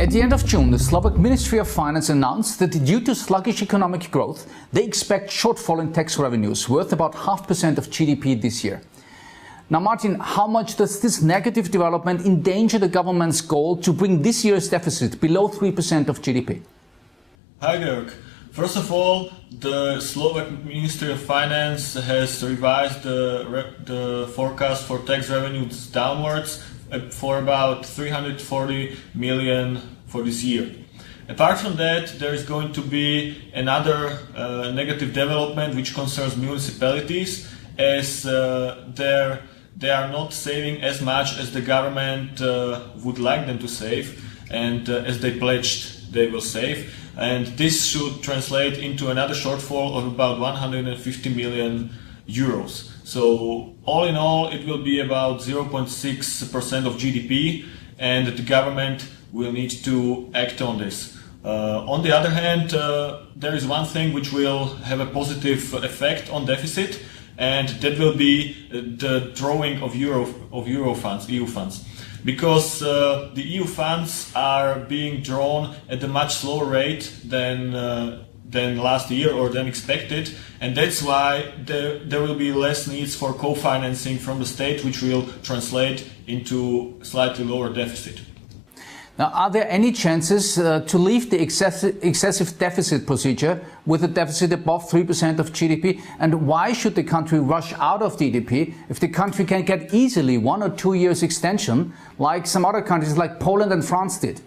At the end of June, the Slovak Ministry of Finance announced that due to sluggish economic growth, they expect shortfall in tax revenues worth about 0.5% of GDP this year. Now, Martin, how much does this negative development endanger the government's goal to bring this year's deficit below 3% of GDP? Hi, Georg. First of all, the Slovak Ministry of Finance has revised the forecast for tax revenues downwards for about 340 million for this year. Apart from that, there is going to be another negative development which concerns municipalities, as they are not saving as much as the government would like them to save, and as they pledged they will save. And this should translate into another shortfall of about 150 million euros. So all in all, it will be about 0.6% of GDP, and the government will need to act on this. On the other hand, there is one thing which will have a positive effect on deficit, and that will be the drawing of EU funds. Because the EU funds are being drawn at a much slower rate than last year or than expected, and that's why there will be less needs for co-financing from the state, which will translate into slightly lower deficit. Now, are there any chances to leave the excessive deficit procedure with a deficit above 3% of GDP? And why should the country rush out of DDP if the country can get easily 1 or 2 years extension, like some other countries like Poland and France did?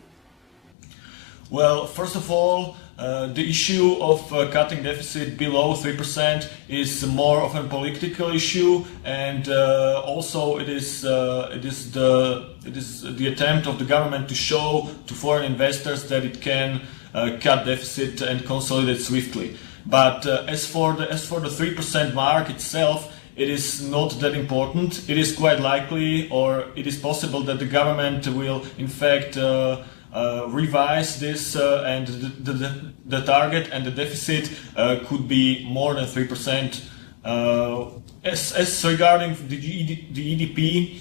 Well, first of all, the issue of cutting deficit below 3% is more of a political issue, and also it is the attempt of the government to show to foreign investors that it can cut deficit and consolidate swiftly. But as for the 3% mark itself, it is not that important. It is quite likely, or it is possible, that the government will in fact revise this, and the target and the deficit could be more than 3%. As regarding the EDP,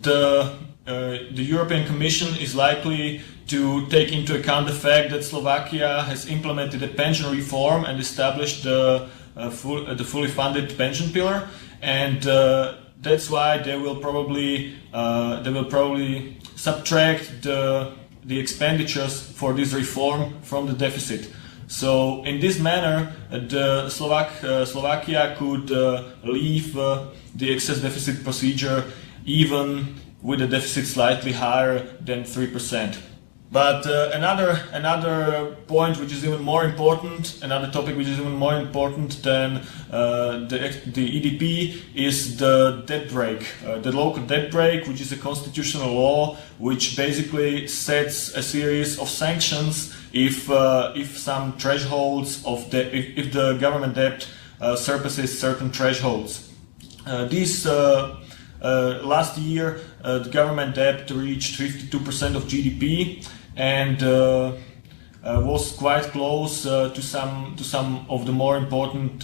the European Commission is likely to take into account the fact that Slovakia has implemented a pension reform and established the fully funded pension pillar, and that's why they will probably subtract the expenditures for this reform from the deficit. So in this manner, the Slovakia could leave the excess deficit procedure even with a deficit slightly higher than 3%. But another point which is even more important, another topic which is even more important than the EDP is the debt brake, the local debt brake, which is a constitutional law which basically sets a series of sanctions if some thresholds of if the government debt surpasses certain thresholds. Last year, the government debt reached 52% of GDP, and was quite close to some of the more important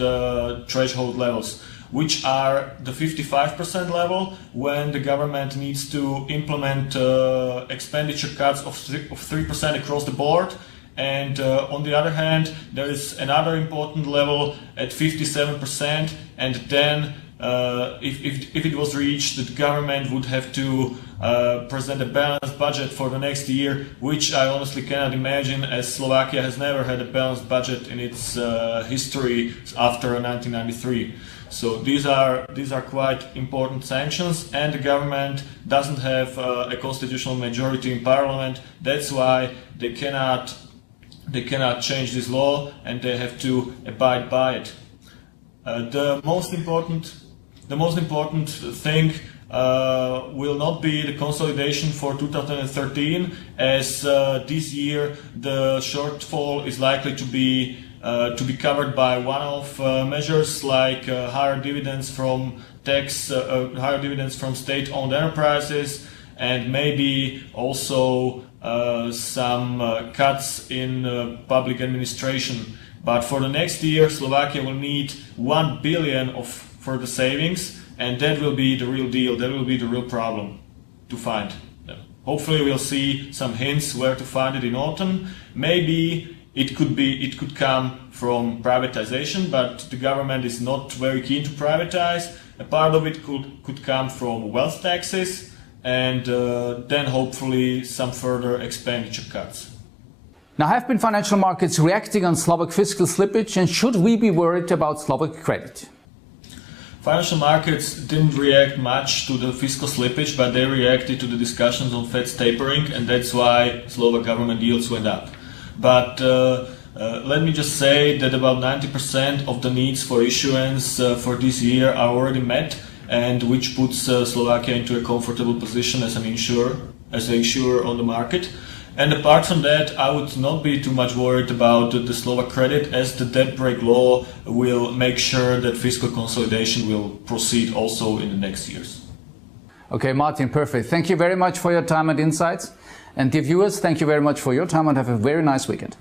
threshold levels, which are the 55% level, when the government needs to implement expenditure cuts of 3% across the board. And on the other hand, there is another important level at 57%, and then if it was reached, the government would have to present a balanced budget for the next year, which I honestly cannot imagine, as Slovakia has never had a balanced budget in its history after 1993. So these are quite important sanctions, and the government doesn't have a constitutional majority in parliament. That's why they cannot change this law, and they have to abide by it. The most important thing will not be the consolidation for 2013, as this year the shortfall is likely to be covered by one-off measures like higher dividends from state-owned enterprises, and maybe also some cuts in public administration. But for the next year, Slovakia will need 1 billion for the savings, and that will be the real deal. That will be the real problem to find. hopefully we'll see some hints where to find it in autumn. Maybe it could come from privatization, but the government is not very keen to privatize. A part of it could come from wealth taxes, and then hopefully some further expenditure cuts. Now, have been financial markets reacting on Slovak fiscal slippage, and should we be worried about Slovak credit? Financial markets didn't react much to the fiscal slippage, but they reacted to the discussions on Fed's tapering, and that's why Slovak government yields went up. But let me just say that about 90% of the needs for issuance for this year are already met, and which puts Slovakia into a comfortable position as an issuer on the market. And apart from that, I would not be too much worried about the Slovak credit, as the debt brake law will make sure that fiscal consolidation will proceed also in the next years. Okay, Martin, perfect. Thank you very much for your time and insights. And dear viewers, thank you very much for your time and have a very nice weekend.